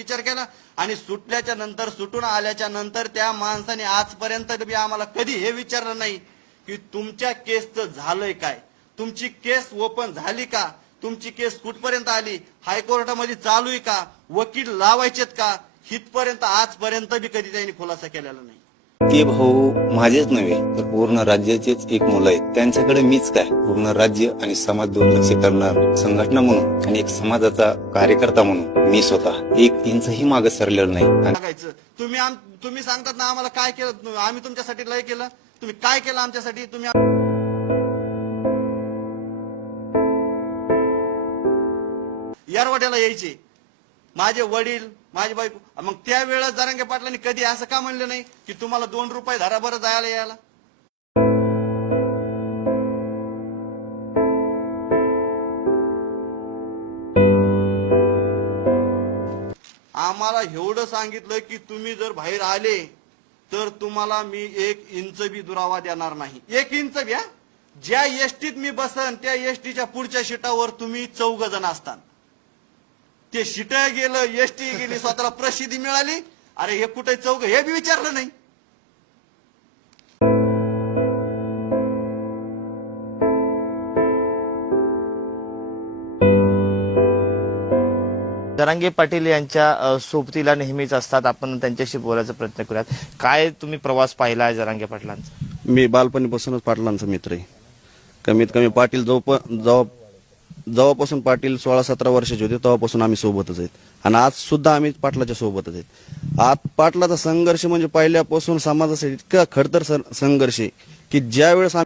विचार केला? आणि सुटल्याच्या नंतर, सुटून आल्याच्या नंतर त्या माणसाने आजपर्यंत बी आम्हाला कधी हे विचारलं नाही की तुमच्या केसचं झालंय काय, तुमची केस ओपन झाली का, तुमची केस कुठपर्यंत आली, हायकोर्टामध्ये चालू आहे का, वकील लावायचेत का, हितपर्यंत आजपर्यंत बी कधी त्यांनी खुलासा केलेला नाही. ते भाऊ माझेच नव्हे तर पूर्ण राज्याचेच एक मुलं आहेत. त्यांच्याकडे मीच काय, पूर्ण राज्य आणि समाज दुर्लक्ष करणार संघटना म्हणून आणि एक समाजाचा कार्यकर्ता म्हणून मी स्वतः एक इंचही मागे सरलेलं नाही. बघायचं तुम्ही सांगतात ना आम्हाला काय केलं, आम्ही तुमच्यासाठी लय केलं, तुम्ही काय केलं आमच्यासाठी? तुम्ही यारवाड्याला यायचे माझे वडील, माझी बायको, मग त्यावेळेस जरांगे पाटलांनी कधी असं का म्हणलं नाही की तुम्हाला 2 रुपये धरा बरं जायला यायला? आम्हाला एवढं सांगितलं की तुम्ही जर बाहेर आले तर तुम्हाला मी 1 इंच बी दुरावा देणार नाही. 1 इंच बी. ज्या एसटीत मी बसन त्या एसटीच्या पुढच्या सीटावर तुम्ही 4 जण असतात. ते सीट गेलं, एसटी गेली, स्वतःला प्रसिद्धी मिळाली, अरे हे कुठे 4 हे बी विचारलं नाही. जरांगे पाटील यांच्या सोबतीला नेहमीच असतात. आपण त्यांच्याशी बोलायचा प्रयत्न करूयात. काय तुम्ही प्रवास पाहिला आहे जरांगे पाटलांचा? मी बालपणीपासूनच पाटलांचा मित्र आहे. कमीत कमी पाटील जेव्हापासून पाटील 16-17 वर्षाचे होते तेव्हापासून आम्ही सोबतच आहेत आणि आज सुद्धा आम्ही पाटलाच्या सोबतच आहेत. आज पाटलाचा संघर्ष म्हणजे पहिल्यापासून समाजासाठी इतका खडतर संघर्ष आहे की ज्या वेळेस